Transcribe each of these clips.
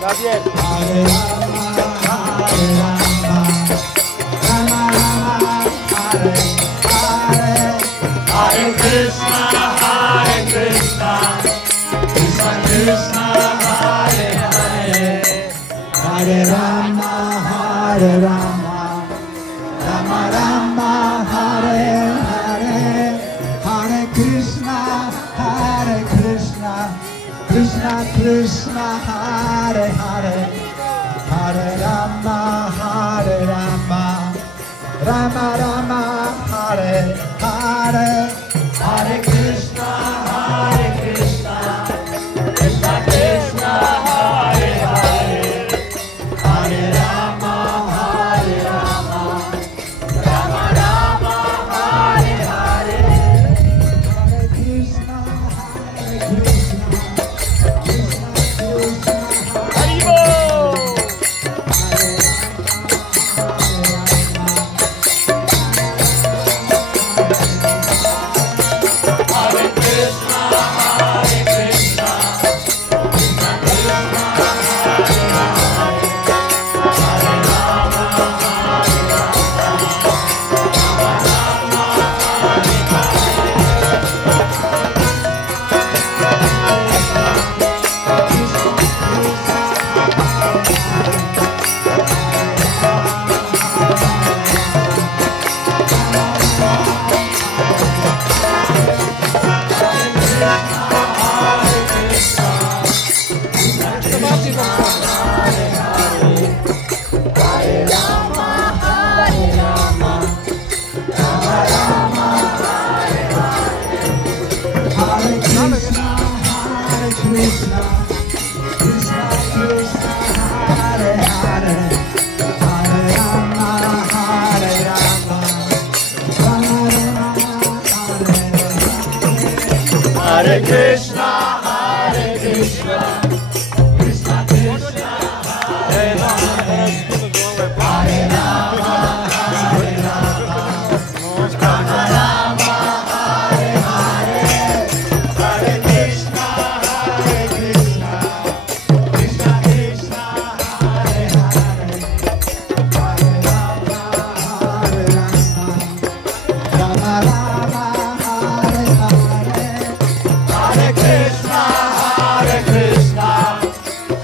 Gracias. Hare Rama, Hare Rama, Rama Rama, Hare Hare, Hare Krishna, Krishna Krishna, Hare Hare, Hare Rama, Hare Rama, Rama Rama, Hare Hare, Hare Krishna, Krishna Krishna, Hare Hare, Hare Rama, Rama Rama, Hare Hare, Hare Krishna, Krishna Krishna, Hare Hare, Hare Rama, Rama Rama, Hare Hare, Hare Krishna, Krishna Krishna, Haribol! Hare Krishna, Krishna Krishna, Hare Hare, Hare Rama, Rama Rama, Hare Hare, Hare Krishna, Krishna Krishna, Hare Hare, Hare Rama, Rama Rama, Hare Hare, Hare Krishna,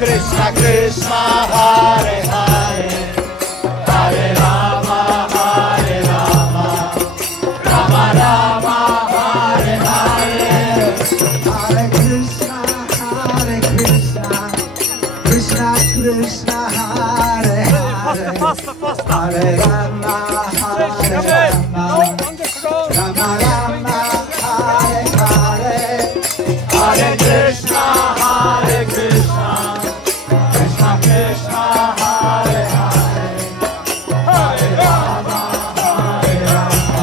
Krishna Krishna, Hare Hare, Hare Rama, Rama Rama, Hare Hare, Hare Krishna, Krishna Krishna, Hare Hare, Hare Rama, Rama Rama, Hare Hare, Hare Krishna, Krishna Krishna, Hare Hare, Hare Rama,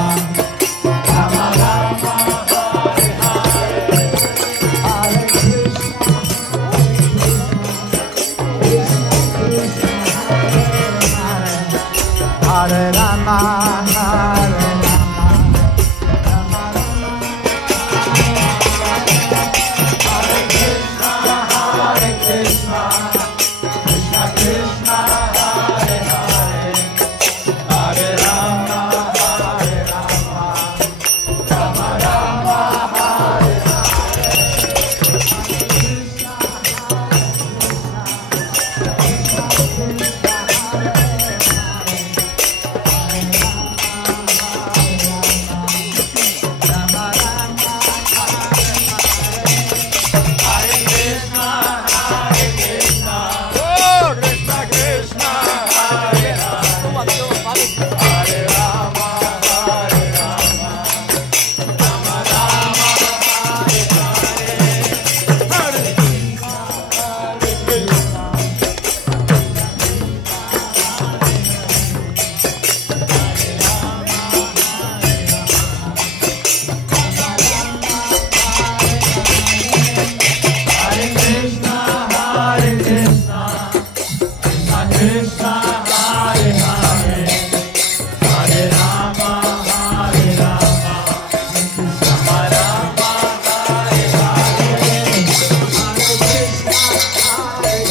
Rama Rama, Hare Hare, Hare Krishna, Krishna Krishna, Hare Rama, Hare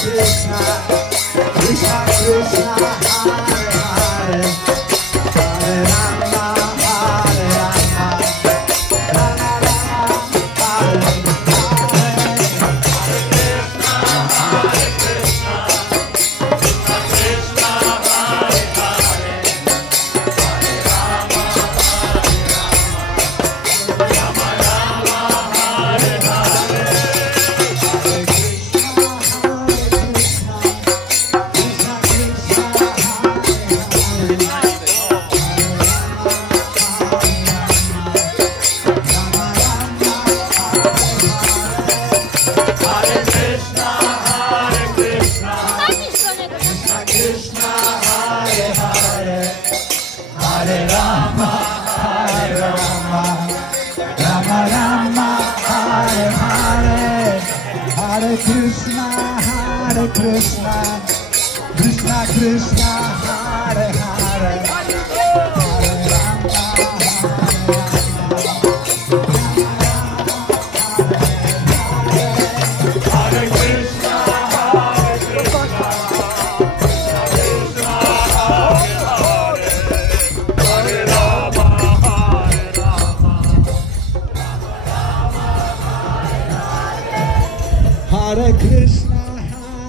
Krishna Krishna Krishna Hare Hare Hare Rama Hare Rama Rama Rama Hare Krishna, Hare Krishna, Krishna Krishna, Hare Hare, Hare Rama, Hare Krishna, Hare Krishna, Krishna Krishna, Hare Rama, Hare Krishna,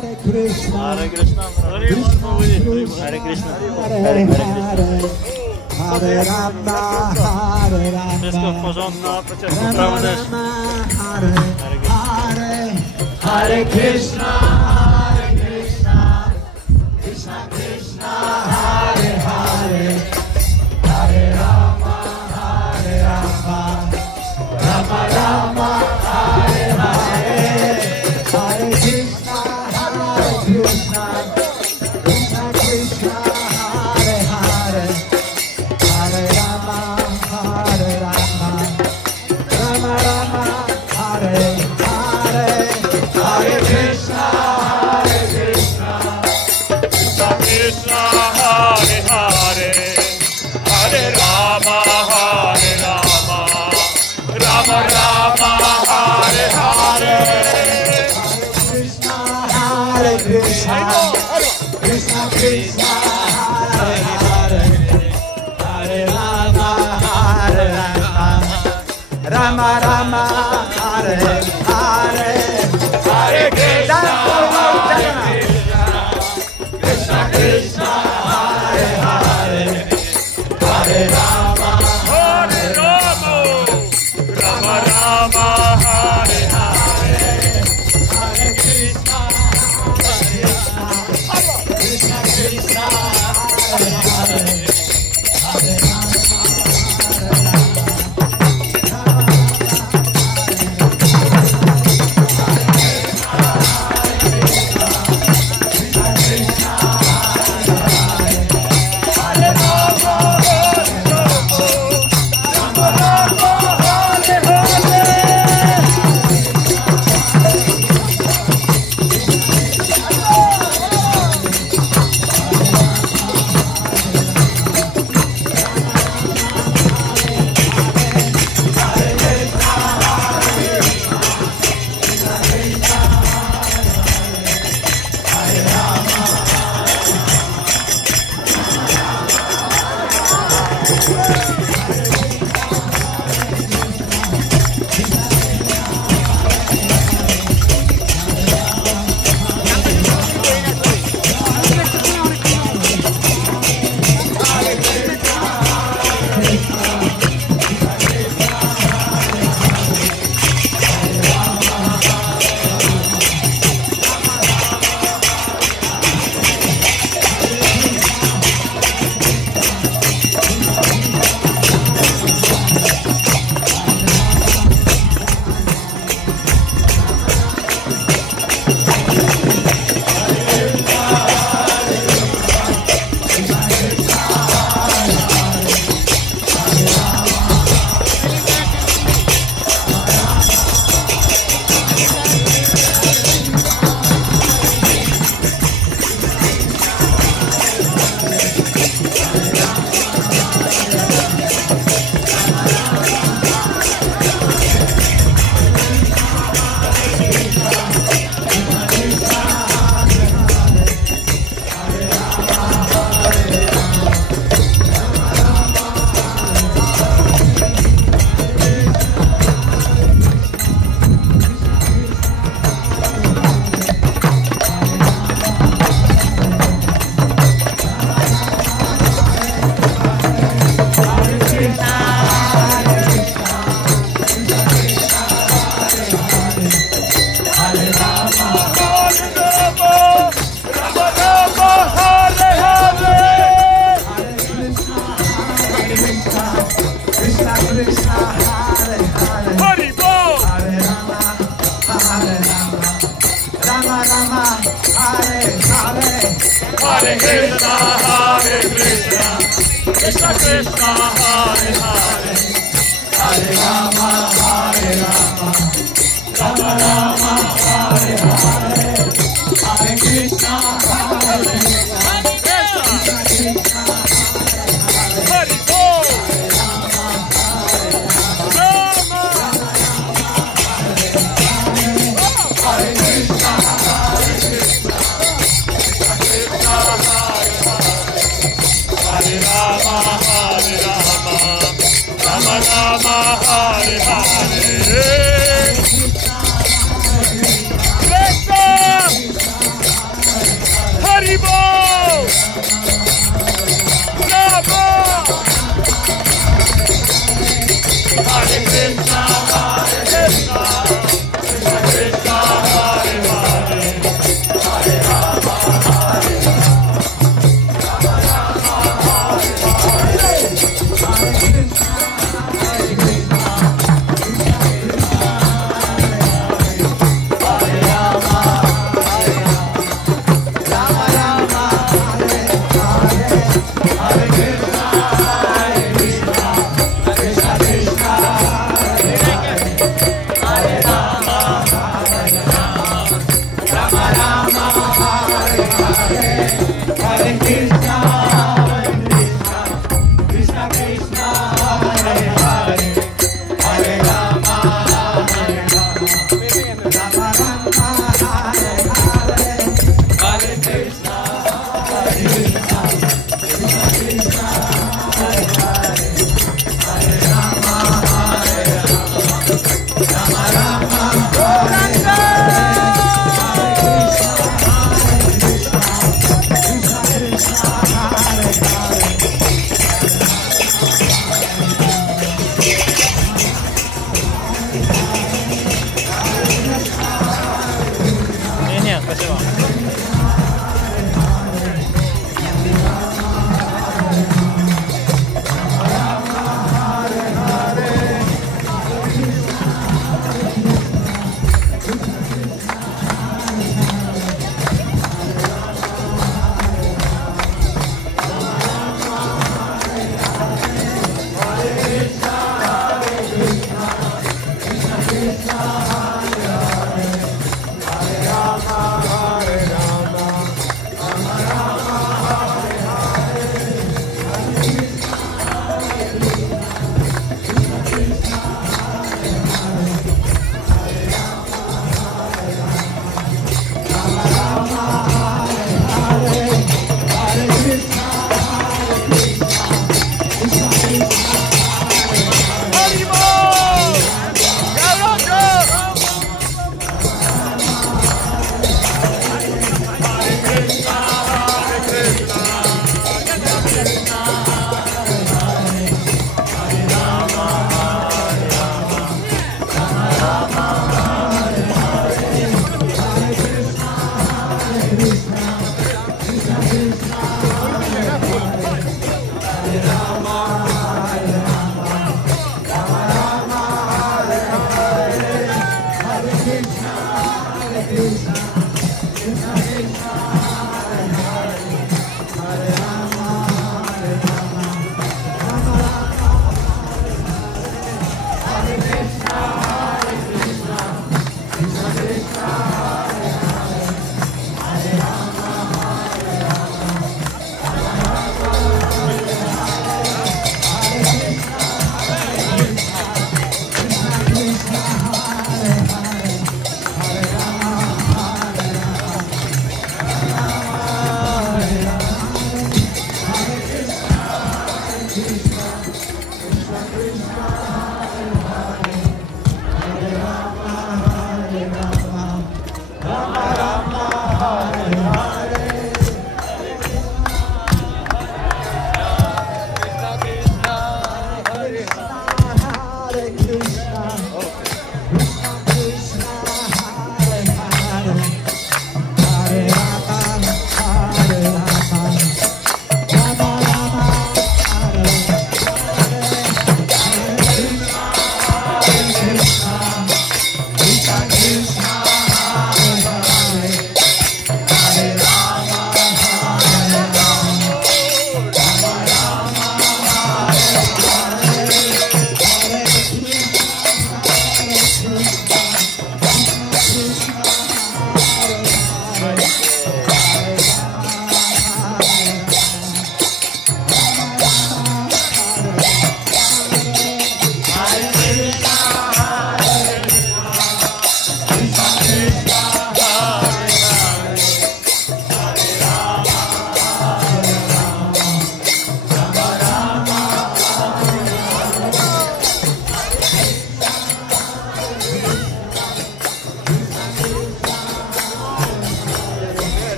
Hare Krishna, Hare Krishna, Hare Krishna, Hare Krishna, Hare Hare Rama, Hare Wszystko w Rama, porządku, chociaż Rama poprawy też. Rama, Hare Hare, Hare Krishna, Hare Krishna, Krishna Krishna, Hare Hare, Hare Rama, Hare Rama, Rama Rama, Hare Hare, Hare Krishna, Hare Krishna, Krishna Krishna, Hare Hare, Hare Rama, Hare Rama, Rama Rama, Hare Hare, Hare Krishna, Hare Krishna, Krishna Krishna, Hare Hare, Hare Rama, Hare Rama, Rama Rama, Hare Hare. Krishna, Hare Krishna, Krishna Krishna, Hare Hare, Hare Rama, Hare Rama, Rama Rama, Hare Hare, Hare Krishna, Krishna Krishna, Hare Hare, Hare Rama, Hare Rama, Rama Rama, Hare Hare. Hare Krishna, Krishna Krishna, Hare Hare, Hare Rama, Hare Rama, Hare Krishna, Krishna Krishna, Hare Hare, Hare Rama, Rama Rama, Hare Hare, Hare Krishna, Hare Krishna, Hare Bol, Rama, Hare Krishna, Hare Krishna, Hare Rama, Rama Rama, Hare Hare. Krishna, Hari Bol, Rama, Hare Krishna, Hare Krishna, Krishna Krishna, Hare Hare, Hare Rama, Hare Hare Krishna,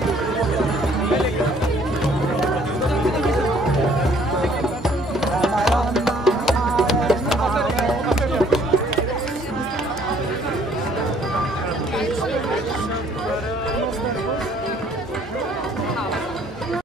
Hare